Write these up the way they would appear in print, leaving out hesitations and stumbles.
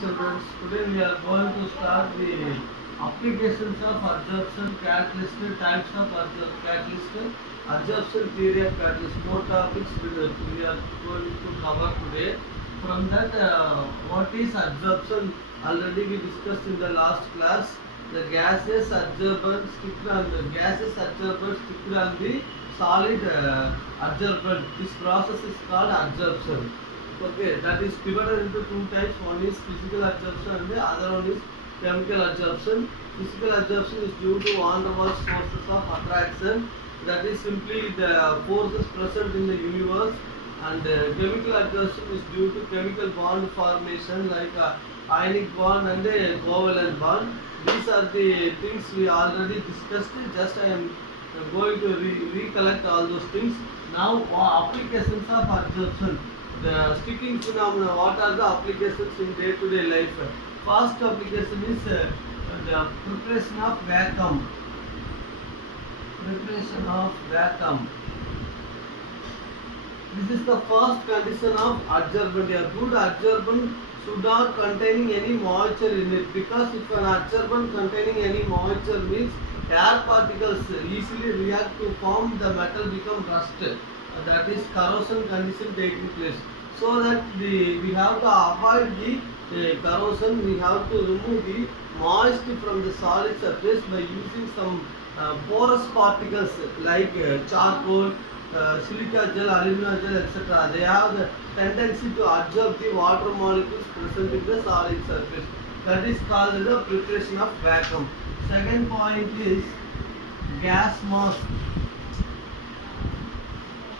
children. Today we are going to start the applications of absorption catalyst, types of catalyst, absorption theory of catalyst. Four topics we are going to cover today. From that, what is absorption? Already we discussed in the last class. The gases absorbent stick on the gases absorbent stick on the solid absorbent. This process is called absorption. Okay, that is divided into two types. One is physical absorption and the other one is chemical absorption. Physical absorption is due to van der Waals forces of attraction. That is simply the forces present in the universe. And chemical absorption is due to chemical bond formation like ionic bond and a covalent bond. These are the things we already discussed. Just I am going to recollect all those things. Now, applications of absorption. The sticking phenomena, what are the applications in day-to-day life? First application is the preparation of vacuum. Preparation of vacuum. This is the first condition of adsorbent. A good adsorbent should not containing any moisture in it, because if an adsorbent containing any moisture means air particles easily react to form the metal become rust. That is corrosion condition taking place. So that we have to avoid the corrosion, we have to remove the moisture from the solid surface by using some porous particles like charcoal, silica gel, alumina gel, etc. They have the tendency to absorb the water molecules present in the solid surface. That is called the preparation of vacuum. Second point is gas mask.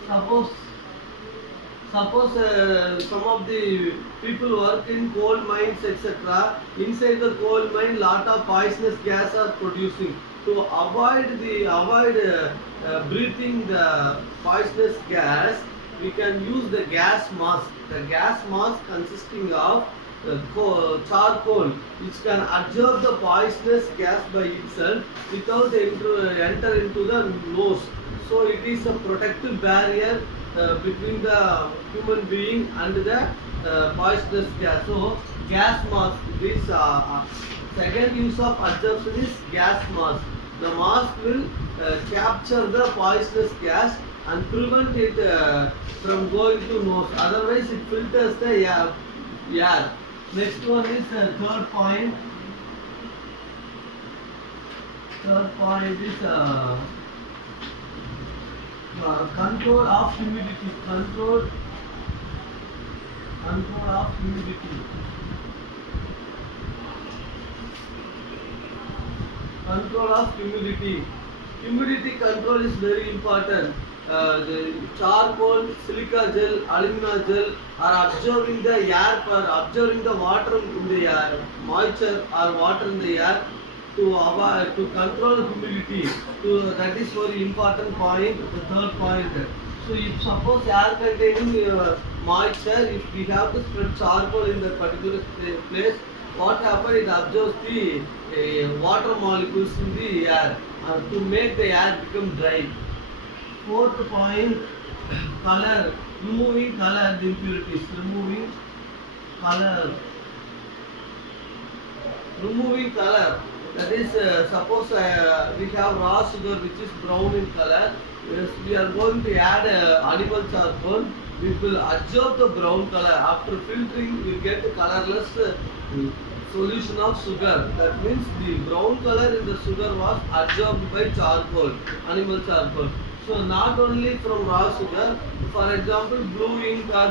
Suppose some of the people work in coal mines, etc. Inside the coal mine, lot of poisonous gas are producing. To avoid breathing the poisonous gas, we can use the gas mask. The gas mask consisting of charcoal, which can absorb the poisonous gas by itself without enter into the nose. So it is a protective barrier between the human being and the poisonous gas. So gas mask. This second use of absorption is gas mask. The mask will capture the poisonous gas and prevent it from going to nose. Otherwise, it filters the air. Next one is third point. Third point is control of humidity. Control of humidity. Control of humidity. Humidity control is very important. The charcoal, silica gel, alumina gel are absorbing the air, absorbing the water in the air, moisture or water in the air to control humidity. That is very important point. The third point. So if suppose air containing moisture, if we have to spread charcoal in that particular place, what happens? It absorbs the water molecules in the air to make the air become dry. Fourth point, color. Removing color, the impurities. Removing color. That is, suppose we have raw sugar which is brown in color. Yes, we are going to add animal charcoal. We will absorb the brown color. After filtering, we get a colorless solution of sugar. That means the brown color in the sugar was absorbed by charcoal, animal charcoal. So not only from raw sugar, for example, blue ink or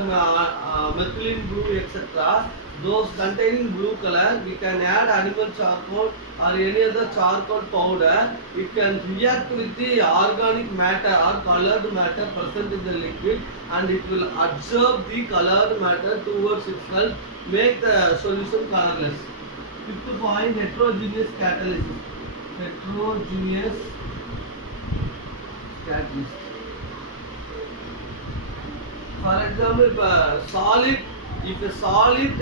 methylene blue, etc. Those containing blue color, we can add animal charcoal or any other charcoal powder. It can react with the organic matter or colored matter present in the liquid, and it will absorb the colored matter towards itself, make the solution colorless. Fifth point, heterogeneous catalysis. Heterogeneous catalyst. For example, if a solid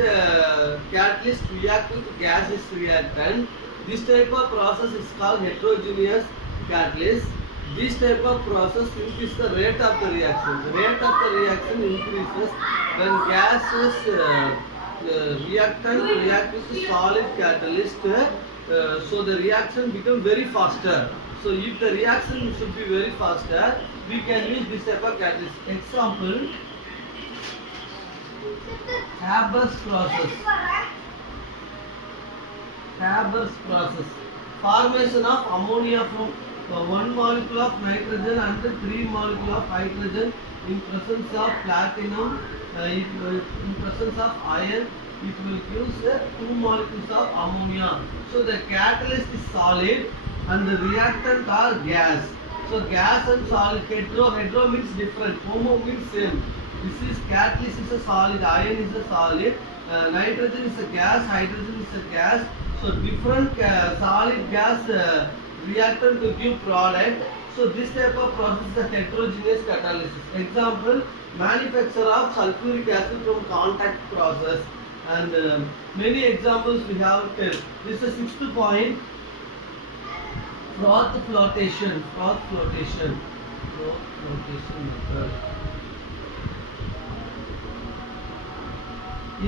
catalyst react with gaseous reactant, this type of process is called heterogeneous catalyst. This type of process increases the rate of the reaction. The rate of the reaction increases when gases reactant react with the solid catalyst, so the reaction become very faster. So if the reaction should be very faster, we can use this type of catalyst. Example, Haber's process. Haber's process. Formation of ammonia from one molecule of nitrogen and three molecule of hydrogen in presence of platinum, in presence of iron, it will give two molecules of ammonia. So the catalyst is solid and the reactant are gas. So gas and solid, hetero means different, homo means same. This is catalyst is a solid, iron is a solid, nitrogen is a gas, hydrogen is a gas. So different solid gas reactant to give product. So this type of process is a heterogeneous catalysis. Example, manufacture of sulfuric acid from contact process, and many examples we have till. This is the sixth point. Froth flotation method.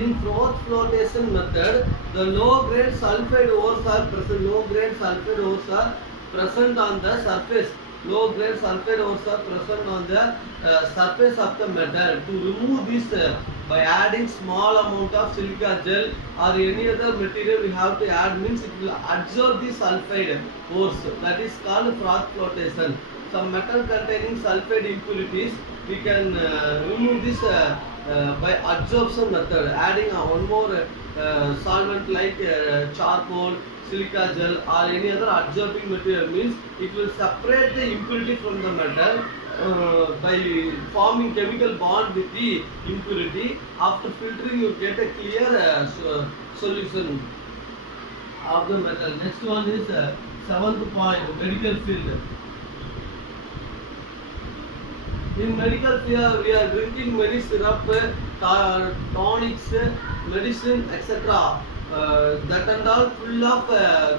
In froth flotation method, the low-grade sulfide ores are present. Low-grade sulfide ores are present on the surface. Low-grade sulfide ores are present on the surface of the metal. To remove this, by adding small amount of silica gel or any other material we have to add, means it will absorb the sulfide ores. That is called froth flotation. Some metal containing sulfide impurities, we can remove this by adsorption method, adding one more solvent like charcoal, silica gel or any other absorbing material, means it will separate the impurity from the metal by forming chemical bond with the impurity. After filtering, you get a clear solution of the metal. Next one is seventh point, medical field. In medical field, we are drinking many syrup, tonics, medicine, etc. That and all full of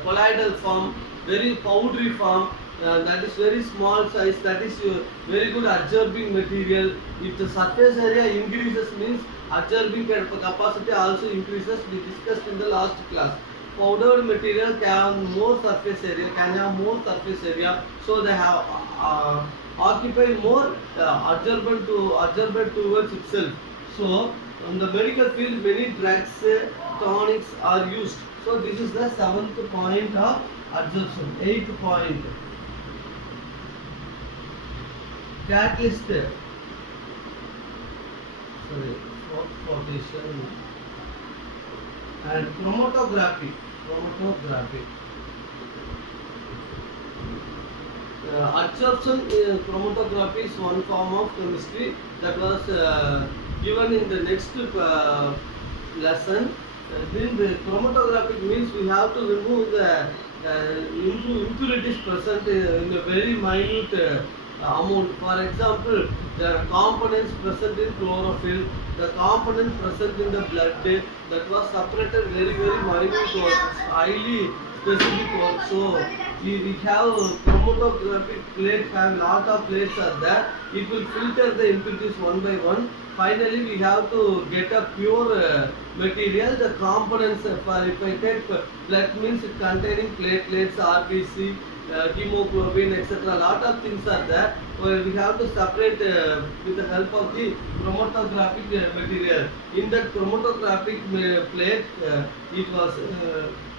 colloidal form, very powdery form. That is very small size. That is very good absorbing material. If the surface area increases, means absorbing capacity also increases. We discussed in the last class. Powdered material can have more surface area, so they have occupy more absorbent towards itself. So in the medical field, many drugs, tonics are used. So this is the seventh point of absorption. Eighth point, catalyst. Flotation and chromatography. Absorption chromatography is one form of chemistry that was given in the next lesson. Then the chromatographic means we have to remove the impurities present in a very minute amount. For example, the components present in chlorophyll, the components present in the blood, that was separated very minute work, highly specific work. So we have chromatographic plate, have lot of plates are there. It will filter the impurities one by one. Finally, we have to get a pure material. The components, if I take blood, means it containing platelets, RBC, hemoglobin, etc. Lot of things are there. We have to separate with the help of the chromatographic material. In that chromatographic plate, it was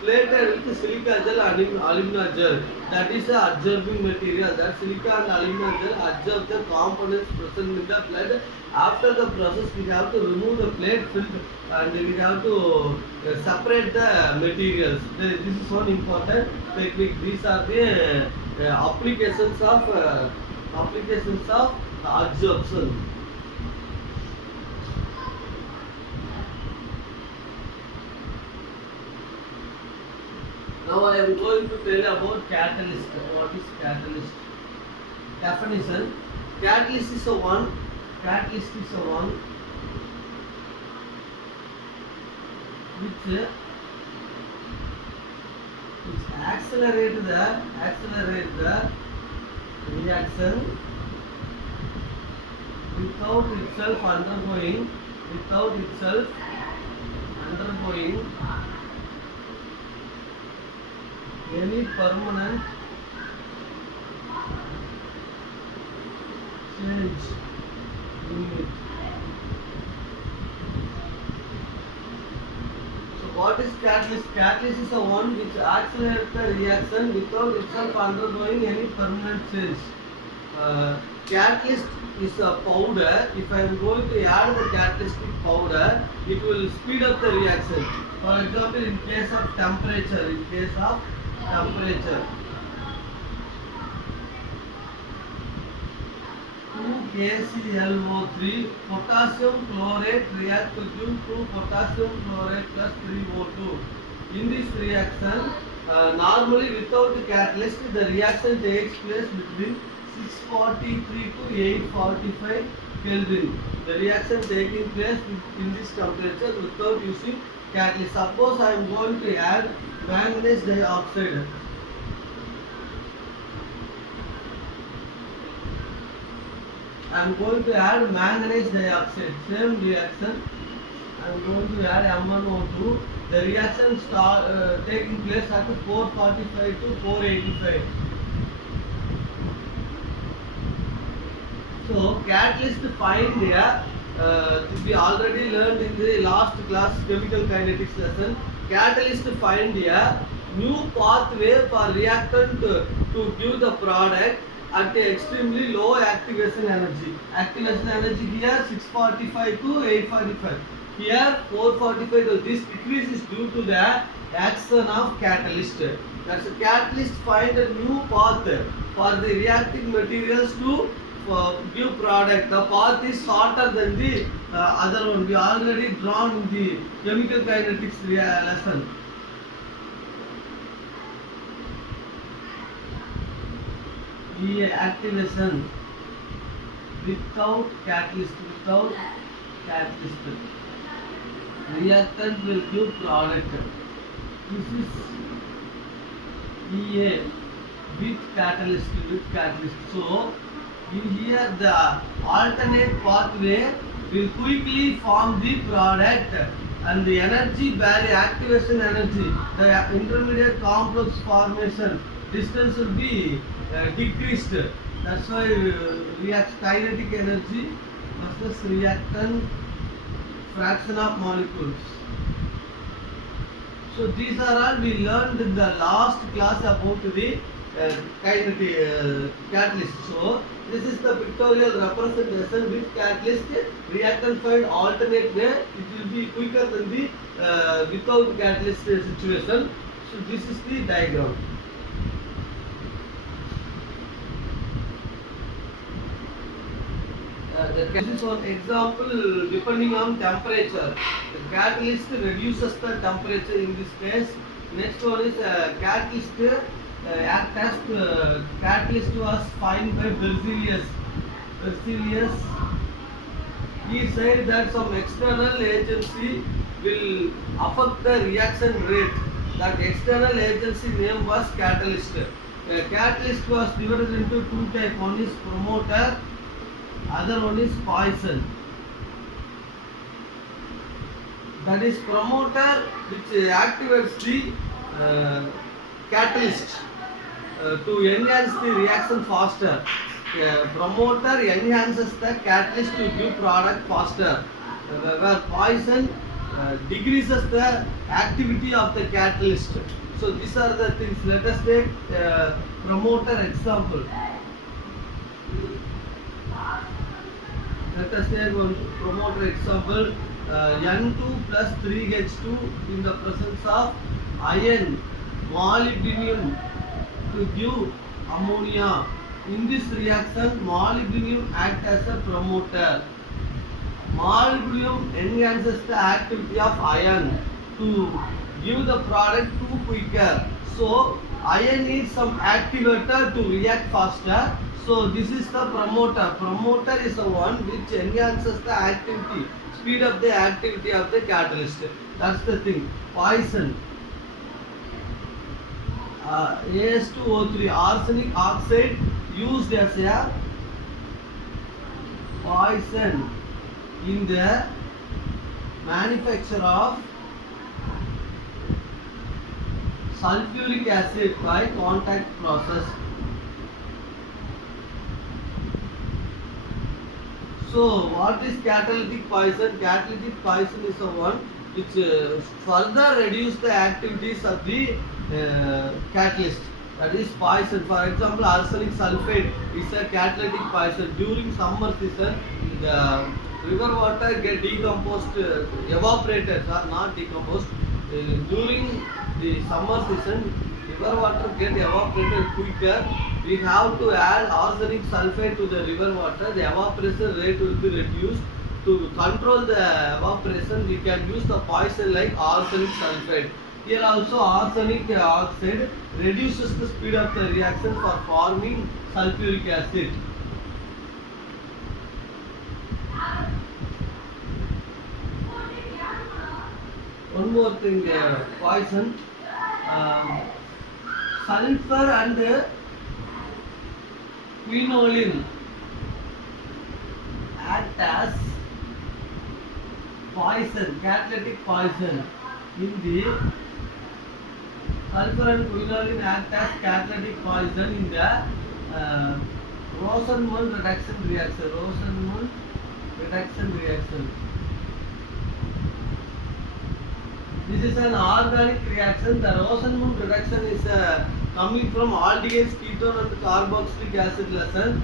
plated with silica gel and alumina gel. That is the absorbing material. That silica and alumina gel absorb the components present in the blood. After the process, we have to remove the plate filter and we have to separate the materials. This is one important technique. These are the applications of absorption. Now I am going to tell about catalyst. What is catalyst? Definition: catalyst is a one which accelerate the reaction without itself undergoing any permanent change in it. So what is catalyst? Catalyst is the one which accelerates the reaction without itself undergoing any permanent change. Catalyst is a powder. If I am going to add the catalytic powder, it will speed up the reaction. For example, in case of temperature, 2KClO3, potassium chlorate react to give 2 potassium chlorate plus 3O2. In this reaction, normally without the catalyst, the reaction takes place between 643 to 845 Kelvin. The reaction taking place in this temperature without using catalyst. Suppose I am going to add manganese dioxide. I am going to add manganese dioxide. Same reaction. I am going to add M1O2. The reaction taking place at 445 to 485. So catalyst find here. We already learned in the last class chemical kinetics lesson. Catalyst find here new pathway for reactant to give the product at a extremely low activation energy. Activation energy here 645 to 845. Here 445. So this decrease is due to the action of catalyst. That's a catalyst find a new path for the reacting materials to give product. The path is shorter than the other one. We already drawn in the chemical kinetics lesson. Activation without catalyst, reactant will give product. This is EA with catalyst. So in here the alternate pathway will quickly form the product, and the energy barrier, activation energy, the intermediate complex formation distance will be decreased. That's why kinetic energy versus reactant fraction of molecules. So these are all we learned in the last class about the catalyst. So this is the pictorial representation with catalyst. Reactant find alternate way. It will be quicker than the without catalyst situation. So this is the diagram. This is one example depending on temperature. The catalyst reduces the temperature in this case. Next one is catalyst act as catalyst was found by Berzelius. He said that some external agency will affect the reaction rate. That external agency name was catalyst. Catalyst was divided into two types. One is promoter, other one is poison. That is promoter which activates the catalyst to enhance the reaction faster. Promoter enhances the catalyst to give product faster. Where poison decreases the activity of the catalyst. So these are the things. Let us take promoter example. Let us take one promoter example. N2 plus 3H2 in the presence of iron, molybdenum to give ammonia. In this reaction, molybdenum acts as a promoter. Molybdenum enhances the activity of iron to give the product too quicker. So iron needs some activator to react faster. So this is the promoter. Promoter is the one which enhances the activity, speed up the activity of the catalyst. That's the thing. Poison. AS2O3, arsenic oxide used as a poison in the manufacture of sulfuric acid by contact process. So what is catalytic poison? Catalytic poison is the one which further reduce the activities of the catalyst. That is poison. For example, arsenic sulfate is a catalytic poison. During summer season, the river water get decomposed, evaporated or not decomposed. During the summer season, river water get evaporated quicker. We have to add arsenic sulfate to the river water. The evaporation rate will be reduced. To control the evaporation, we can use the poison like arsenic sulfate. Here also arsenic oxide reduces the speed of the reaction for forming sulfuric acid. One more thing, poison. Sulfur and quinoline act as poison, catalytic poison. In the sulfur and quinoline act as catalytic poison in the Rosenmund reduction reaction. Rosenmund reduction reaction. This is an organic reaction. The Rosenmund reduction is coming from aldehydes, ketone and carboxylic acid lesson.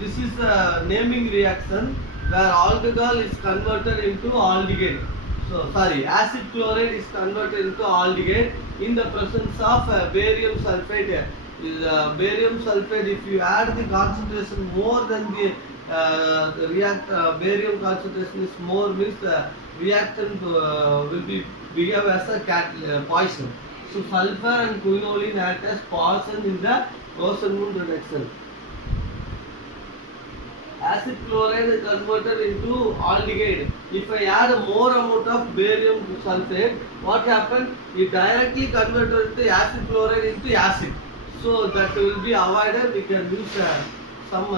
This is a naming reaction where alcohol is converted into aldehyde. So sorry, acid chloride is converted into aldehyde in the presence of barium sulfate. Barium sulfate, if you add the concentration more than the barium concentration is more, means the reactant will be behave as a poison. So sulfur and quinoline act as poison in the Rosenmund reduction. Acid chloride is converted into aldehyde. If I add more amount of barium sulfate, what happens? It directly converted the acid chloride into acid. So that will be avoided. We can use some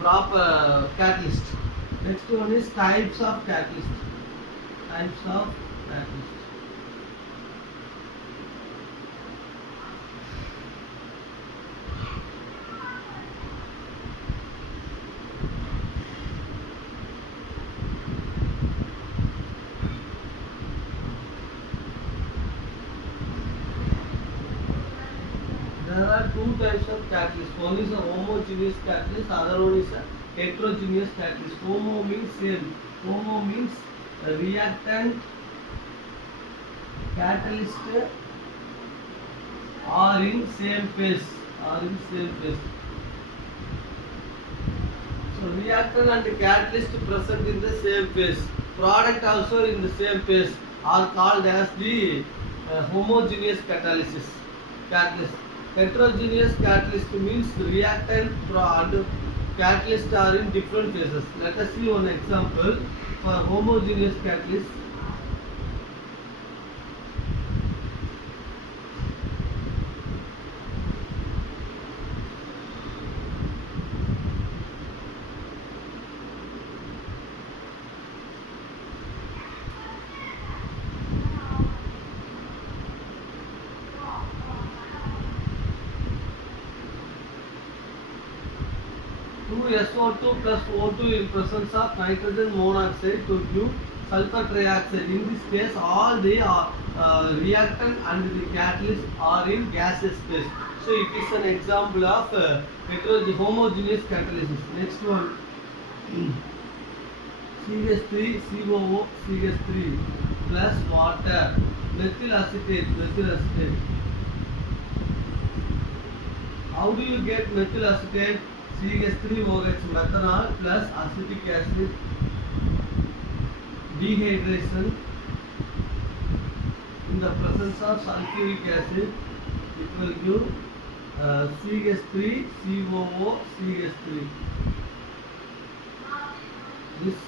proper catalyst. Next one is types of catalyst. Types of catalyst. There are two types of catalyst. One is a homogeneous catalyst, other one is a heterogeneous catalyst. Homo means same. Homo means reactant, catalyst are in same phase. So reactant and catalyst present in the same phase. Product also in the same phase are called as the homogeneous catalysis. Catalyst. Heterogeneous catalyst means reactant and catalyst are in different phases. Let us see one example for homogeneous catalyst. SO2 plus O2 in presence of nitrogen monoxide to give sulfur trioxide. In this case, all the reactant and the catalyst are in gaseous phase. So it is an example of homogeneous catalysis. Next one, CH3 COO CH3 plus water, methyl acetate. How do you get methyl acetate? CH3OH methanol plus acetic acid dehydration in the presence of sulfuric acid, it will give CH3 COO CH3. This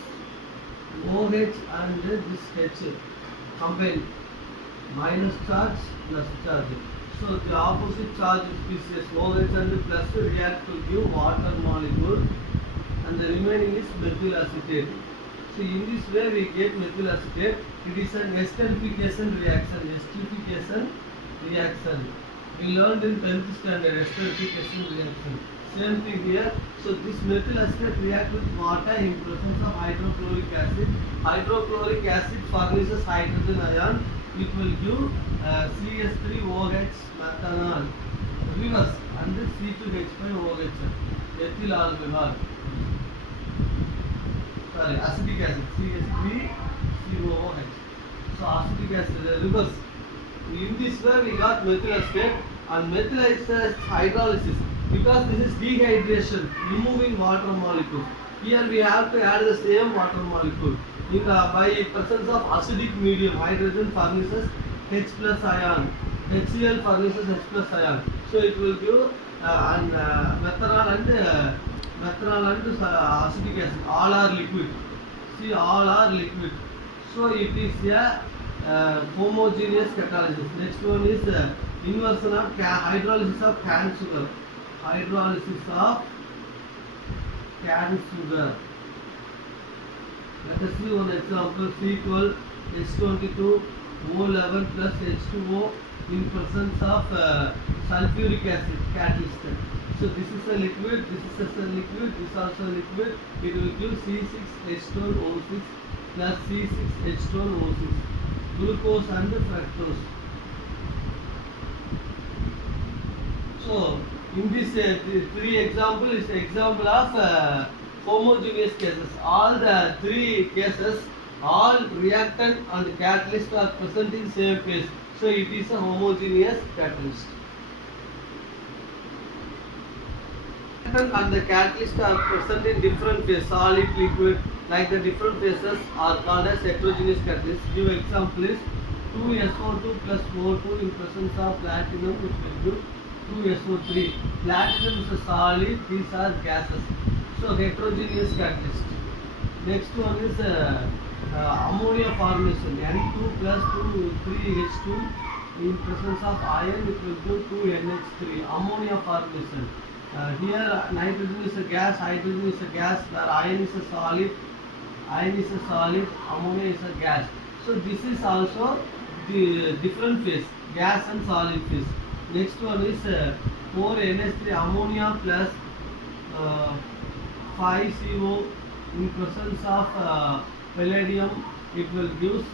OH and this H combined, minus charge plus charge. So the opposite charge species OH and plus react to give water molecule, and the remaining is methyl acetate. So in this way we get methyl acetate. It is an esterification reaction. Esterification reaction. We learned in 10th standard esterification reaction. Same thing here. So this methyl acetate react with water in presence of hydrochloric acid. Hydrochloric acid furnishes hydrogen ion. It will give CS3OH methanol reverse and C2H5OH ethyl alcohol. Sorry, acetic acid CH3COOH. So acetic acid reverse. In this way we got methyl acetate and methyl acetate hydrolysis because this is dehydration, removing water molecule. Here we have to add the same water molecule. In by presence of acidic medium, hydrogen furnishes H plus ion, HCl furnishes H plus ion. So it will give methanol and acetic acid. All are liquid. See, all are liquid. So it is a homogeneous catalysis. Next one is inversion of hydrolysis of canned sugar. Hydrolysis of canned sugar. Let us see one example. C equal H22 O11 plus H2O in presence of sulfuric acid catalyst. So this is a liquid, this is a liquid, this is also a liquid. It will give C6H12O6 plus C6H12O6. Glucose and fructose. So in this three example is example of homogeneous cases. All the three cases, all reactant and catalyst are present in same phase. So it is a homogeneous catalyst. Reactant and the catalyst are present in different phases, solid, liquid, like the different phases are called as heterogeneous catalysts. Give example is 2SO2 plus O2 in presence of platinum, which will give 2SO3. Platinum is a solid, these are gases. So heterogeneous catalyst. Next one is ammonia formation, N2 plus 3H2 in presence of iron, it will give 2NH3. Ammonia formation. Here nitrogen is a gas, hydrogen is a gas, where iron is a solid, ammonia is a gas. So this is also the different phase, gas and solid phase. Next one is 4NH3 ammonia plus 5CO in presence of palladium, it will give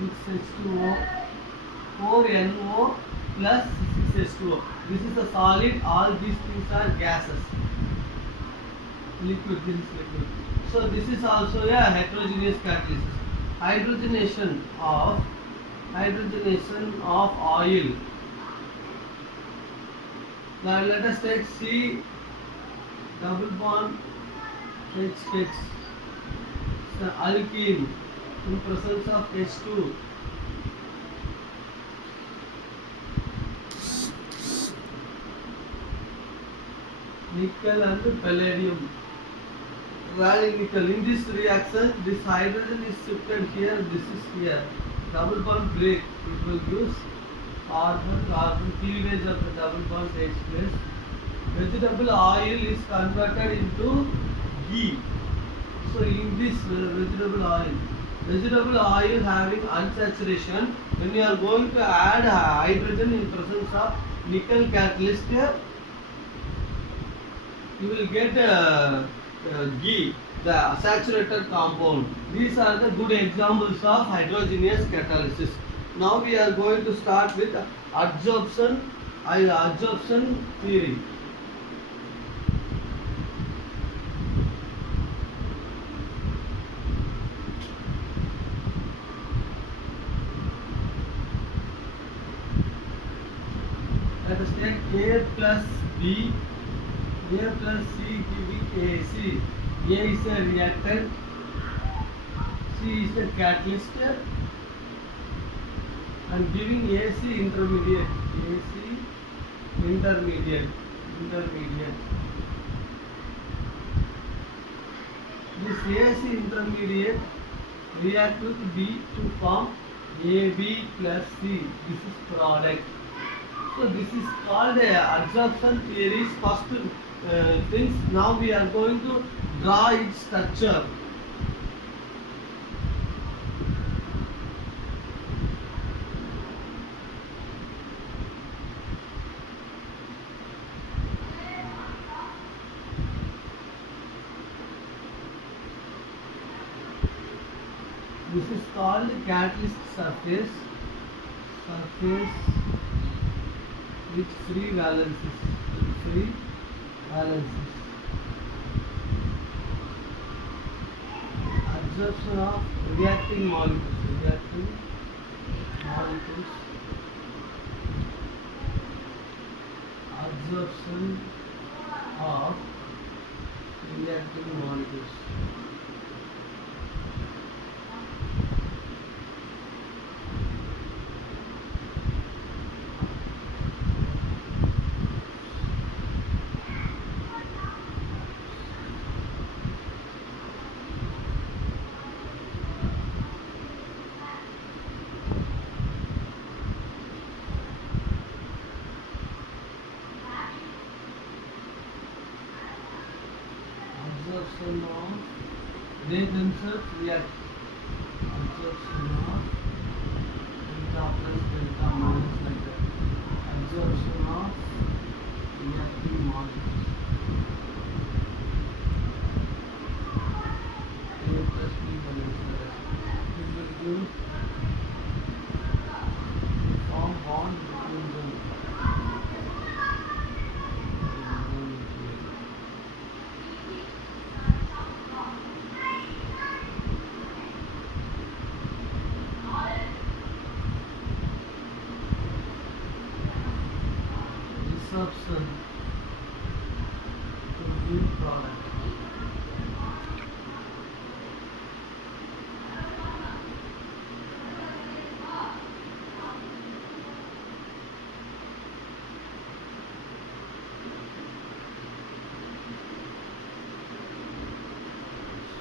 6H2O, 4NO plus 6H2O. This is a solid, all these things are gases. Liquid, this is liquid. So this is also a heterogeneous catalysis. Hydrogenation of oil. Now let us take C double bond HH, the alkene in presence of H2. Nickel and palladium. Valuing nickel. In this reaction, this hydrogen is shifted here, this is here. Double bond break. It will use carbon cleavage of the double bond takes place. Vegetable oil is converted into ghee. So in this vegetable oil having unsaturation, when you are going to add hydrogen in presence of nickel catalyst, you will get ghee, the saturated compound. These are the good examples of heterogeneous catalysis. Now we are going to start with adsorption theory. Let us take A plus B, A plus C giving AC. A is a reactant, C is a catalyst, and giving AC intermediate. This AC intermediate react with B to form AB plus C. This is product. So this is called adsorption theory's first things. Now we are going to draw its structure. This is called catalyst surface. Surface with free valences. With free valences. Absorption of reacting molecules. Reacting molecules. Absorption of reacting molecules. Absorption of, they themselves react. Absorption of delta plus delta minus like that. Absorption of reacting molecules. A plus B balance like that. It will give form bond between them. Disruption to new product.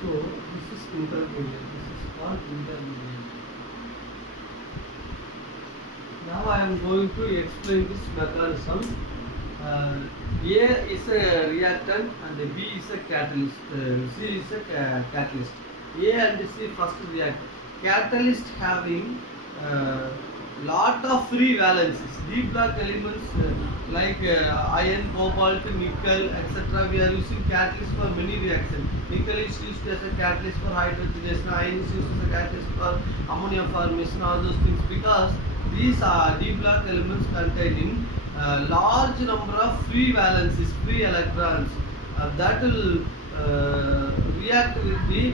So this is intermediate. This is called intermediate. Now I am going to explain this mechanism. A is a reactant and B is a catalyst. C is a catalyst. A and C first react. Catalyst having lot of free valences. D block elements like iron, cobalt, nickel, etc. We are using catalyst for many reactions. Nickel is used as a catalyst for hydrogenation. Iron is used as a catalyst for ammonia formation. All those things because these are D block elements containing large number of free valences, free electrons that will react with the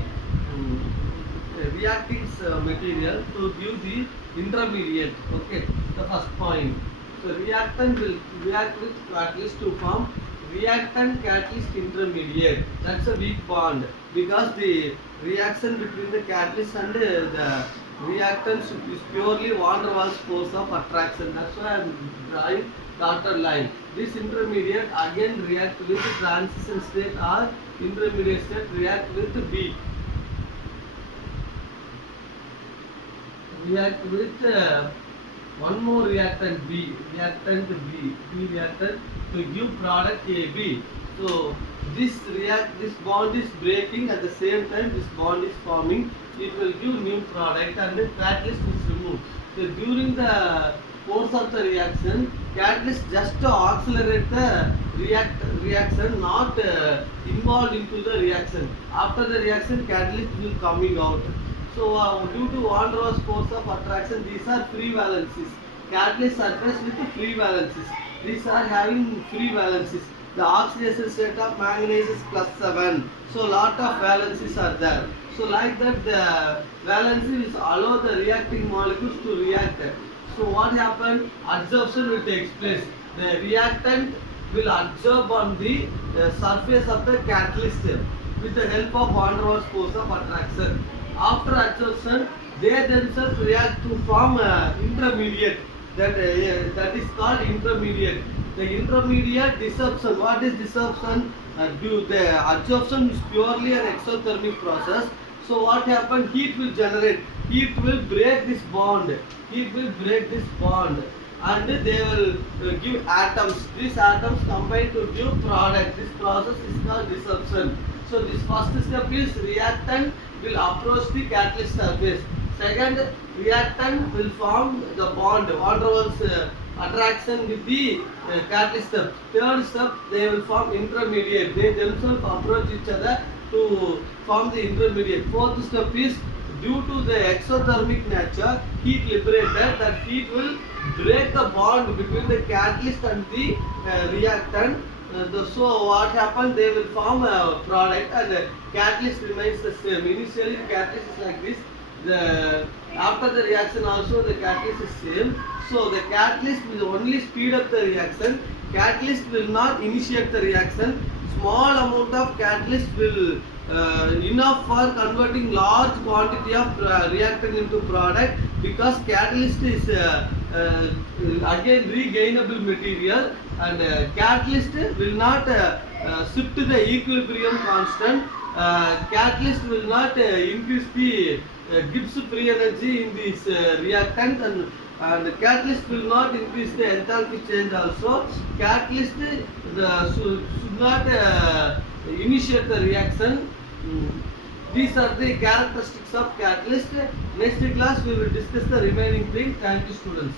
reacting material to give the intermediate. Okay, the first point. So reactant will react with catalyst to form reactant catalyst intermediate. That's a weak bond because the reaction between the catalyst and the reactant is purely van der Waals force of attraction. That's why I am drawing dotted line. This intermediate again react with the transition state or intermediate state react with B. React with one more reactant B, B reactant to give product AB. So this bond is breaking at the same time this bond is forming. It will give new product and the catalyst is removed. So during the course of the reaction, catalyst just to accelerate the reaction, not involved into the reaction. After the reaction, catalyst will coming out. So due to van der Waals force of attraction, these are free valences. Catalyst surface with free valences. These are having free valences. The oxidation state of manganese is +7. So lot of valences are there. So like that the valences allow the reacting molecules to react. So what happens? Adsorption will take place. The reactant will absorb on the surface of the catalyst with the help of van der Waals force of attraction. After adsorption, they themselves react to form intermediate. That is called intermediate. The intermediate disruption. What is disruption? The adsorption is purely an exothermic process. So what happens? Heat will generate. Heat will break this bond. Heat will break this bond, and they will give atoms. These atoms combine to give product. This process is called disruption. So this first step is reactant will approach the catalyst surface. Second, reactant will form the bond, van der Waals attraction with the catalyst step. Third step, they will form intermediate. They themselves approach each other to form the intermediate. Fourth step is due to the exothermic nature, heat liberated, that heat will break the bond between the catalyst and the reactant. So what happens, they will form a product and the catalyst remains the same. Initially the catalyst is like this, the after the reaction also the catalyst is same. So the catalyst will only speed up the reaction, catalyst will not initiate the reaction. Small amount of catalyst will enough for converting large quantity of reactant into product, because catalyst is again regainable material, and catalyst will not shift the equilibrium constant. Catalyst will not increase the Gibbs free energy in this reactant, and catalyst will not increase the enthalpy change also. Catalyst should not initiate the reaction. These are the characteristics of catalyst. Next class we will discuss the remaining thing. Thank you, students.